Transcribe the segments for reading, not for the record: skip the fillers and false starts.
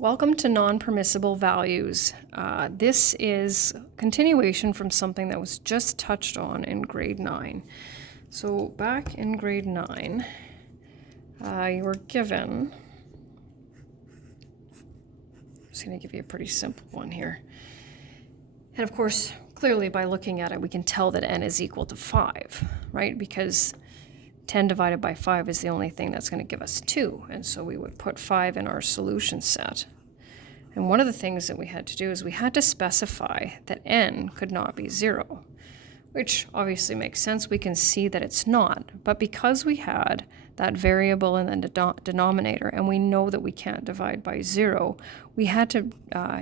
Welcome to Non-Permissible Values. This is continuation from something that was just touched on in grade 9. So back in grade 9, you were given, I'm just going to give you a pretty simple one here. And of course, clearly by looking at it, we can tell that n is equal to 5, right? Because 10 divided by 5 is the only thing that's going to give us 2. And so we would put 5 in our solution set. And one of the things that we had to do is we had to specify that n could not be 0, which obviously makes sense. We can see that it's not. But because we had that variable in the denominator and we know that we can't divide by 0, we had to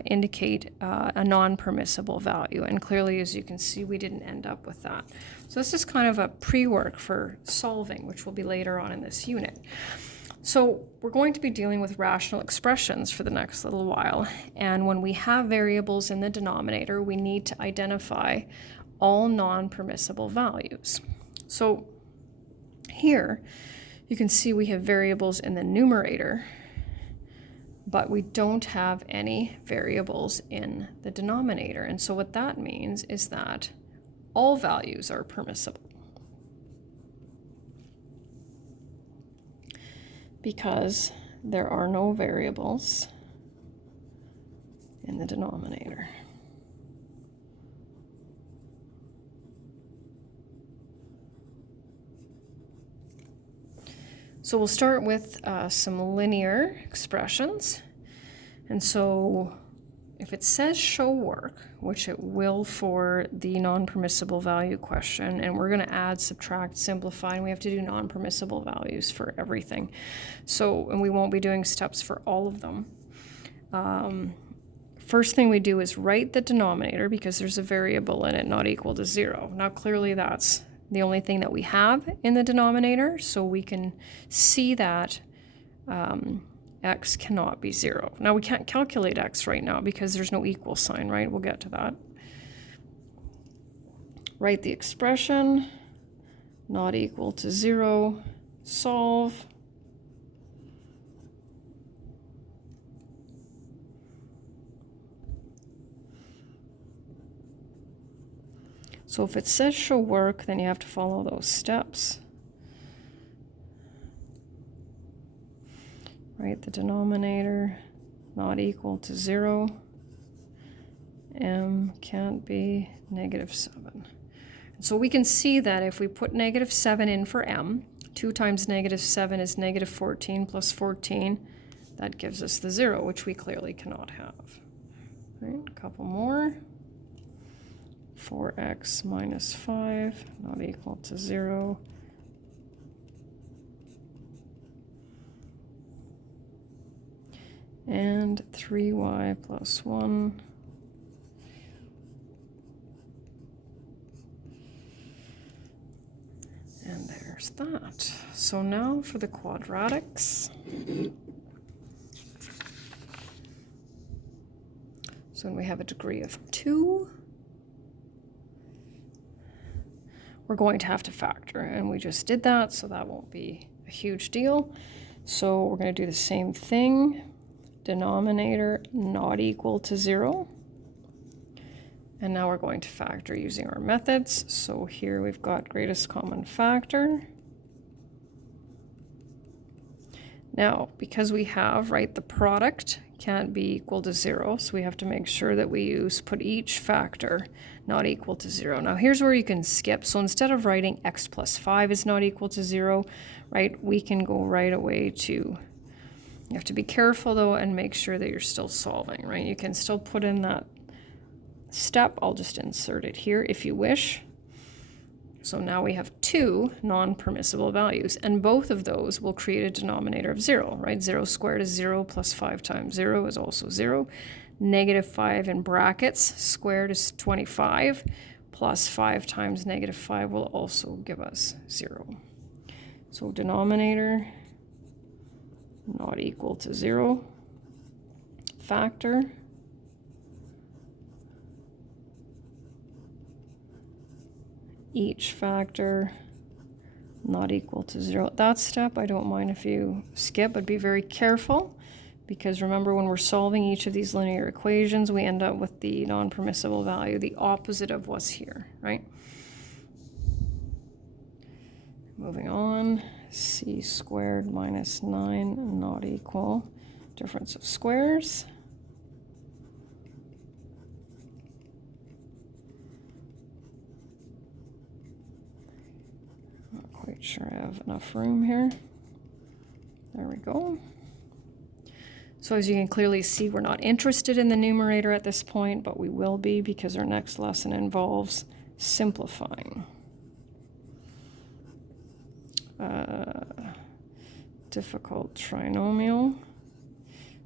indicate a non-permissible value. And clearly, as you can see, we didn't end up with that. So this is kind of a pre-work for solving, which will be later on in this unit. So we're going to be dealing with rational expressions for the next little while. And when we have variables in the denominator, we need to identify all non-permissible values. So here you can see we have variables in the numerator, but we don't have any variables in the denominator. And so what that means is that all values are permissible, because there are no variables in the denominator. So we'll start with some linear expressions. And so if it says show work, which it will for the non-permissible value question, and we're going to add, subtract, simplify, and we have to do non-permissible values for everything. So, and we won't be doing steps for all of them. First thing we do is write the denominator because there's a variable in it not equal to 0. Now clearly that's the only thing that we have in the denominator, so we can see that x cannot be 0. Now we can't calculate x right now because there's no equal sign, right? We'll get to that. Write the expression, not equal to 0, solve. So if it says show work, then you have to follow those steps. Write the denominator, not equal to 0. M can't be -7. And so we can see that if we put -7 in for m, 2 times -7 is -14 plus 14. That gives us the 0, which we clearly cannot have. Right, a couple more. 4x minus 5, not equal to 0. And 3y plus 1. And there's that. So now for the quadratics. So when we have a degree of 2, we're going to have to factor, and we just did that, so that won't be a huge deal. So we're going to do the same thing. Denominator not equal to 0. And now we're going to factor using our methods. So here we've got greatest common factor. Now, because we have, right, the product can't be equal to 0, so we have to make sure that we put each factor not equal to 0. Now here's where you can skip. So instead of writing x plus 5 is not equal to 0, right, we can go right away to, you have to be careful though and make sure that you're still solving, right? You can still put in that step. I'll just insert it here if you wish. So now we have 2 non-permissible values, and both of those will create a denominator of 0, right? 0 squared is 0 plus 5 times 0 is also 0. -5 in brackets squared is 25, plus 5 times -5 will also give us 0. So denominator not equal to 0. Factor each factor not equal to 0. That step I don't mind if you skip, but be very careful because remember, when we're solving each of these linear equations, we end up with the non-permissible value, the opposite of what's here, right? Moving on, c squared minus 9 not equal difference of squares. Not quite sure I have enough room here. There we go. So as you can clearly see, we're not interested in the numerator at this point, but we will be because our next lesson involves simplifying. Difficult trinomial.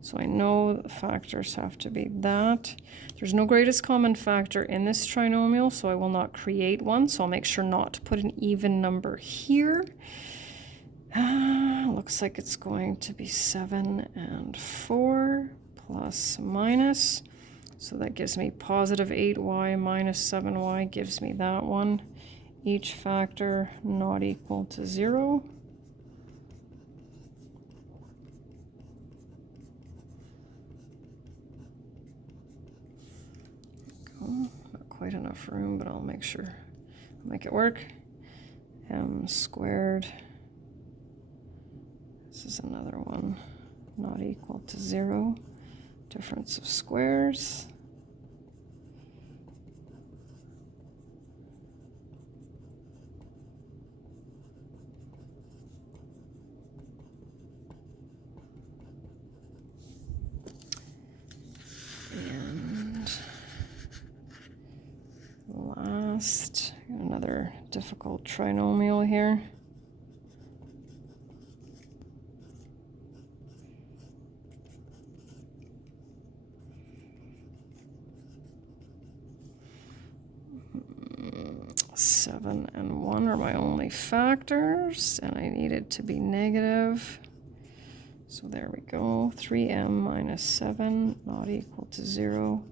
So I know the factors have to be that. There's no greatest common factor in this trinomial, so I will not create one. So I'll make sure not to put an even number here. Looks like it's going to be 7 and 4 plus minus. So that gives me positive 8y minus 7y gives me that one. Each factor not equal to 0. Not quite enough room, but I'll make sure I'll make it work. M squared. This is another one, not equal to 0. Difference of squares. And last, another difficult trinomial here. Seven and 1 are my only factors, and I need it to be negative. So there we go. 3m minus 7 not equal to 0.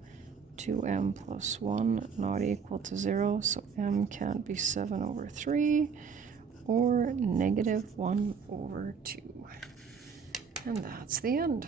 2m plus 1 not equal to 0. So m can't be 7 over 3 or negative 1 over 2. And that's the end.